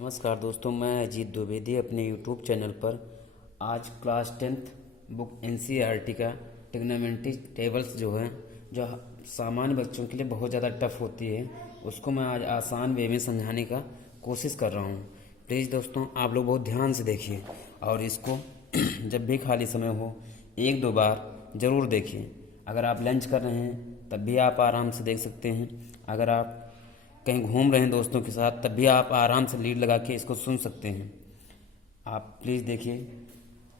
नमस्कार दोस्तों, मैं अजीत द्विवेदी अपने यूट्यूब चैनल पर आज क्लास 10th बुक एनसीईआरटी का ट्रिग्नोमेट्री टेबल्स जो है जो सामान्य बच्चों के लिए बहुत ज़्यादा टफ होती है, उसको मैं आज आसान वे में समझाने का कोशिश कर रहा हूँ। प्लीज़ दोस्तों, आप लोग बहुत ध्यान से देखिए और इसको जब भी खाली समय हो 1-2 बार ज़रूर देखिए। अगर आप लंच कर रहे हैं तब भी आप आराम से देख सकते हैं। अगर आप कहीं घूम रहे हैं दोस्तों के साथ तब भी आप आराम से लीड लगा के इसको सुन सकते हैं। आप प्लीज़ देखिए,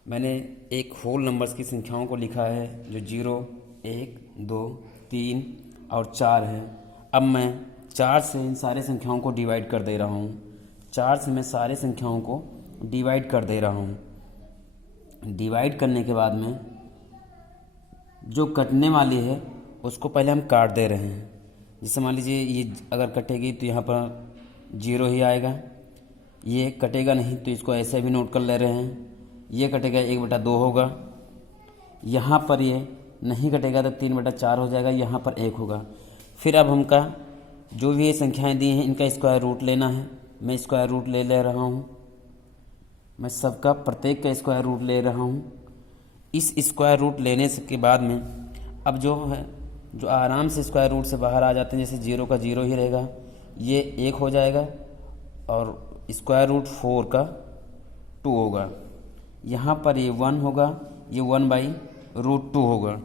मैंने एक होल नंबर्स की संख्याओं को लिखा है जो 0, 1, 2, 3 और 4 है। अब मैं 4 से इन सारे संख्याओं को डिवाइड कर दे रहा हूँ। 4 से मैं सारे संख्याओं को डिवाइड कर दे रहा हूँ। डिवाइड करने के बाद में जो कटने वाली है उसको पहले हम काट दे रहे हैं। जैसे मान लीजिए ये अगर कटेगी तो यहाँ पर 0 ही आएगा, ये कटेगा नहीं तो इसको ऐसे भी नोट कर ले रहे हैं। ये कटेगा 1/2 होगा, यहाँ पर ये नहीं कटेगा तो 3/4 हो जाएगा, यहाँ पर 1 होगा। फिर अब हमका जो भी ये संख्याएं दी हैं इनका स्क्वायर रूट लेना है। मैं स्क्वायर रूट ले रहा हूँ, मैं सबका प्रत्येक का स्क्वायर रूट ले रहा हूँ। इस स्क्वायर रूट लेने के बाद में अब जो है जो आराम से स्क्वायर रूट से बाहर आ जाते हैं, जैसे 0 का 0 ही रहेगा, ये 1 हो जाएगा और स्क्वायर रूट 4 का 2 होगा। यहाँ पर ये 1 होगा, ये 1/√2 होगा।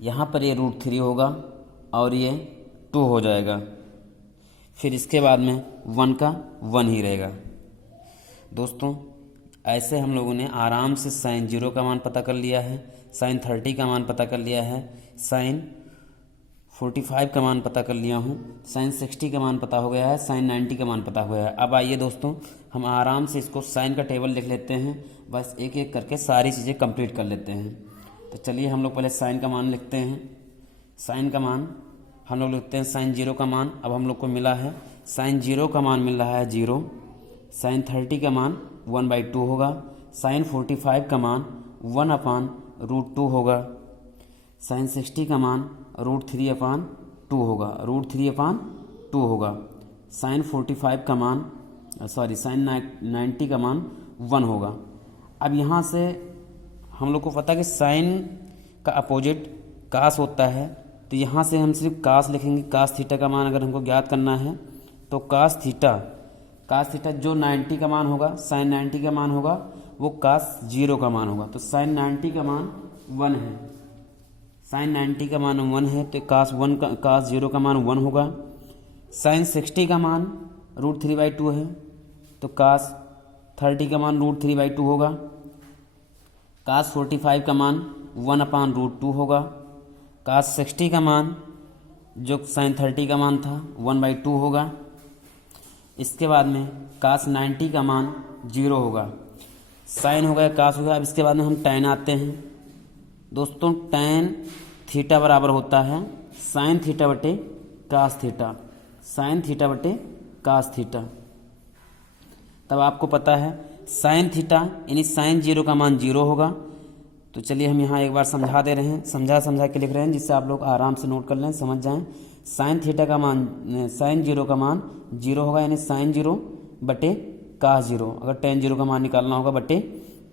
यहाँ पर ये √3 होगा और ये 2 हो जाएगा। फिर इसके बाद में 1 का 1 ही रहेगा। दोस्तों, ऐसे हम लोगों ने आराम से sin 0 का मान पता कर लिया है, sin 30 का मान पता कर लिया है, sin 45 का मान पता कर लिया हूँ, sin 60 का मान पता हो गया है, sin 90 का मान पता हो गया है। अब आइए दोस्तों, हम आराम से इसको sin का टेबल लिख लेते हैं। बस एक एक करके सारी चीज़ें कंप्लीट कर लेते हैं। तो चलिए हम लोग पहले sin का मान लिखते हैं। sin का मान हम लोग लिखते हैं, sin 0 का मान अब हम लोग को मिला है, sin 0 का मान मिल रहा है 0, sin 30 का मान 1/2 होगा, sin 45 का मान 1/√2 होगा, sin 60 का मान √3/2 होगा, √3/2 होगा, sin 45 का मान sin 90 का मान 1 होगा। अब यहाँ से हम लोग को पता है कि sin का अपोजिट cos होता है, तो यहाँ से हम सिर्फ cos लिखेंगे। cos थीटा का मान अगर हमको ज्ञात करना है तो cos थीटा जो 90 का मान होगा, sin 90 का मान होगा, वो cos 0 का मान होगा। तो sin 90 का मान 1 है, sin 90 का मान 1 है तो cos 0 का मान 1 होगा। sin 60 का मान √3/2 है तो cos 30 का मान √3/2 होगा। cos 45 का मान 1/√2 होगा। cos 60 का मान जो sin 30 का मान था 1/2 होगा। इसके बाद में cos 90 का मान 0 होगा। साइन हो गया, cos हो गया। अब इसके बाद में हम tan आते हैं। दोस्तों, tan थीटा बराबर होता है sin थीटा बटे cos थीटा, sin थीटा बटे cos थीटा। तब आपको पता है sin थीटा यानी sin 0 का मान 0 होगा। तो चलिए हम यहाँ एक बार समझा दे रहे हैं, समझा के लिख रहे हैं जिससे आप लोग आराम से नोट कर लें, समझ जाएं। sin थीटा का मान sin 0 का मान 0 होगा, यानी sin 0 बटे cos 0। अगर tan 0 का मान निकालना होगा बटे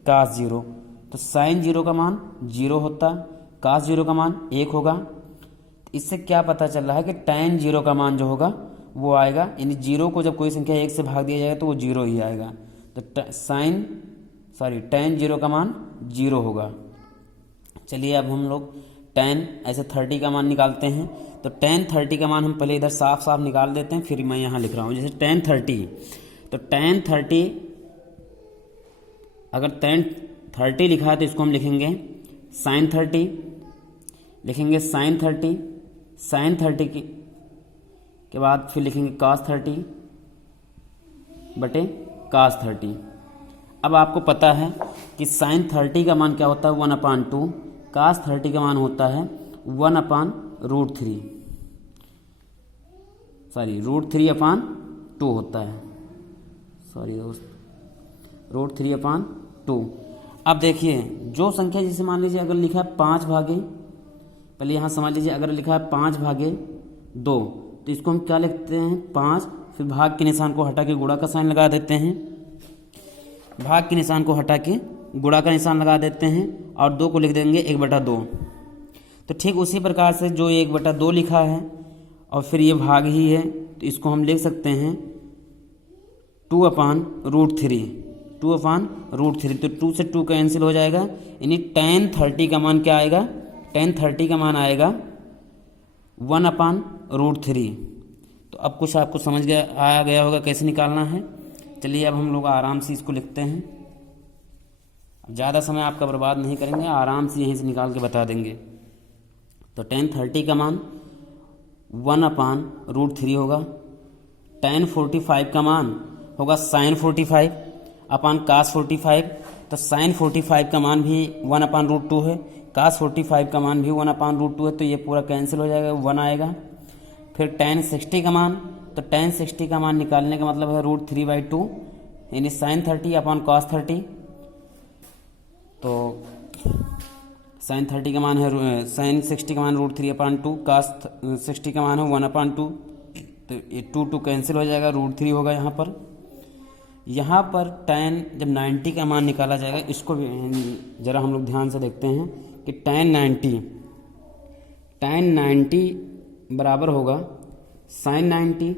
cos 0, तो sin 0 का मान 0 होता, cos 0 का मान 1 होगा। इससे क्या पता चल रहा है कि tan 0 का मान जो होगा वो आएगा, यानी 0 को जब कोई संख्या 1 से भाग दिया जाएगा तो वो 0 ही आएगा। तो tan 0 का मान 0 होगा। चलिए अब हम लोग tan ऐसे 30 का मान निकालते हैं। तो tan 30 का मान हम पहले इधर साफ निकाल देते हैं, फिर मैं यहाँ लिख रहा हूँ। जैसे tan 30, तो tan 30 अगर tan 30 लिखा है तो इसको हम लिखेंगे sin 30, लिखेंगे sin 30, sin 30 के बाद फिर लिखेंगे cos 30 बटे cos 30। अब आपको पता है कि sin 30 का मान क्या होता है 1/2, cos 30 का मान होता है 1/√3, √3/2 होता है, √3/2। अब देखिए जो संख्या जैसे मान लीजिए अगर लिखा है 5/2, पहले यहाँ समझ लीजिए, अगर लिखा है 5/2 तो इसको हम क्या लिखते हैं, 5 फिर भाग के निशान को हटा के गुणा का साइन लगा देते हैं, भाग के निशान को हटा के गुणा का निशान लगा देते हैं और 2 को लिख देंगे 1/2। तो ठीक उसी प्रकार से जो 1/2 लिखा है और फिर ये भाग ही है, तो इसको हम लिख सकते हैं 2/√3, 2/√3। तो 2 से 2 कैंसिल हो जाएगा, यानी tan 30 का मान क्या आएगा, tan 30 का मान आएगा 1/√3। तो अब कुछ आपको समझ आ गया होगा कैसे निकालना है। चलिए अब हम लोग आराम से इसको लिखते हैं, ज़्यादा समय आपका बर्बाद नहीं करेंगे, आराम से यहीं से निकाल के बता देंगे। तो tan 30 का मान 1/√3 होगा, tan 45 का मान होगा sin 45 अपान cos 45। तो sin 45 का मान भी 1/√2 है, cos 45 का मान भी 1/√2 है, तो ये पूरा कैंसिल हो जाएगा, 1 आएगा। फिर tan 60 का मान, तो tan 60 का मान निकालने का मतलब है √3/2, यानी sin 30 अपान cos 30। तो sin 30 का मान है sin 60 का मान √3/2, cos 60 का मान है 1/2। तो ये 2 कैंसिल हो जाएगा, √3 होगा यहाँ पर। यहाँ पर tan जब 90 का मान निकाला जाएगा, इसको भी ज़रा हम लोग ध्यान से देखते हैं कि tan 90 बराबर होगा sin 90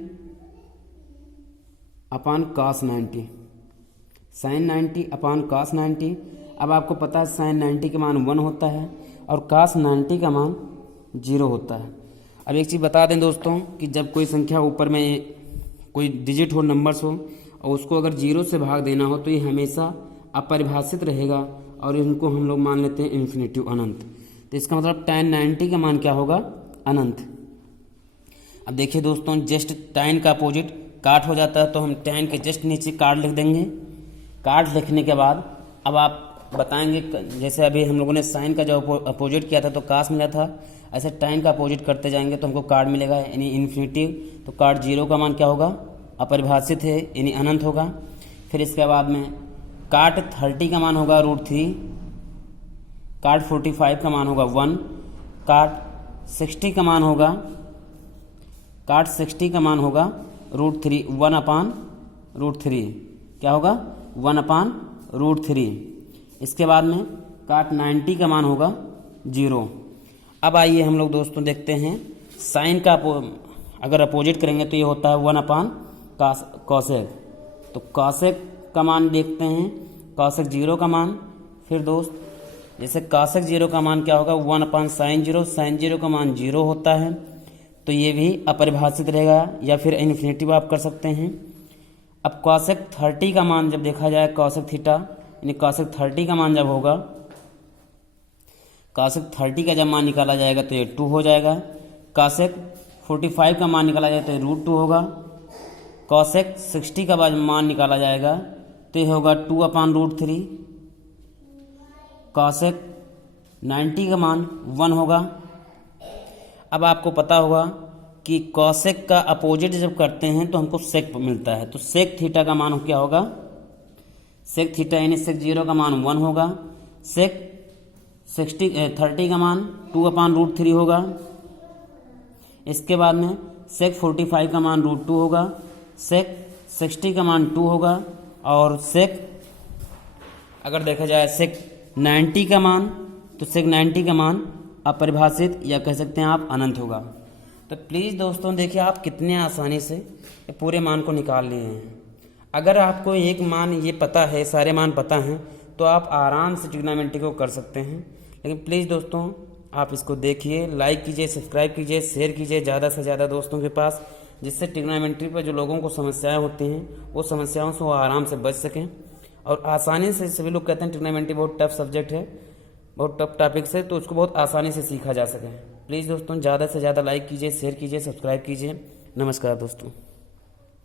अपान cos 90, sin 90 अपान cos 90। अब आपको पता है sin 90 का मान 1 होता है और cos 90 का मान 0 होता है। अब एक चीज़ बता दें दोस्तों कि जब कोई संख्या ऊपर में कोई डिजिट हो, नंबर्स हो, और उसको अगर 0 से भाग देना हो तो ये हमेशा अपरिभाषित रहेगा और इनको हम लोग मान लेते हैं इन्फिनेटिव, अनंत। तो इसका मतलब tan 90 का मान क्या होगा, अनंत। अब देखिए दोस्तों, जस्ट tan का अपोजिट काट हो जाता है, तो हम tan के जस्ट नीचे काट लिख देंगे। काट लिखने के बाद अब आप बताएंगे, जैसे अभी हम लोगों ने साइन का जो अपोजिट किया था तो कास मिला था, ऐसे tan का अपोजिट करते जाएंगे तो हमको कार्ड मिलेगा, यानी इन्फिनेटिव। तो कार्ड 0 का मान क्या होगा, अपरिभाषित है, यानी अनंत होगा। फिर इसके बाद में काट 30 का मान होगा √3, काट 45 का मान होगा 1, काट 60 का मान होगा, काट 60 का मान होगा √3, 1/√3। क्या होगा, 1/√3। इसके बाद में काट 90 का मान होगा 0। अब आइए हम लोग दोस्तों देखते हैं साइन का अगर अपोजिट करेंगे तो ये होता है 1/cosec। तो cosec का मान देखते हैं, cosec 0 का मान। फिर दोस्त जैसे cosec 0 का मान क्या होगा, 1/sin 0, sin 0 का मान 0 होता है, तो ये भी अपरिभाषित रहेगा या फिर इन्फिनेटिव आप कर सकते हैं। अब cosec 30 का मान जब देखा जाए, cosec थीटा यानी cosec 30 का मान जब होगा, cosec 30 का जब मान निकाला जाएगा तो ये 2 हो जाएगा। cosec 45 का मान निकाला जाएगा तो ये √2 होगा। cosec 60 का मान निकाला जाएगा तो ये होगा 2/√3। cosec 90 का मान 1 होगा। अब आपको पता होगा कि cosec का अपोजिट जब करते हैं तो हमको sec मिलता है, तो sec थीटा का मान क्या होगा, sec थीटा यानी sec 0 का मान 1 होगा। sec 30 का मान 2/√3 होगा। इसके बाद में sec 45 का मान √2 होगा, sec 60 का मान 2 होगा, और sec अगर देखा जाए sec 90 का मान, तो sec 90 का मान अपरिभाषित या कह सकते हैं आप अनंत होगा। तो प्लीज़ दोस्तों देखिए आप कितने आसानी से पूरे मान को निकाल लिए हैं। अगर आपको एक मान ये पता है, सारे मान पता हैं, तो आप आराम से ट्रिग्नोमेट्री को कर सकते हैं। लेकिन प्लीज़ दोस्तों आप इसको देखिए, लाइक कीजिए, सब्सक्राइब कीजिए, शेयर कीजिए ज़्यादा से ज़्यादा दोस्तों के पास, जिससे ट्रिग्नोमेट्री पर जो लोगों को समस्याएं होती हैं वो समस्याओं से वो आराम से बच सकें और आसानी से। सभी लोग कहते हैं ट्रिग्नोमेट्री बहुत टफ सब्जेक्ट है, बहुत टफ टॉपिक्स है, तो उसको बहुत आसानी से सीखा जा सके। प्लीज़ दोस्तों ज़्यादा से ज़्यादा लाइक कीजिए, शेयर कीजिए, सब्सक्राइब कीजिए। नमस्कार दोस्तों।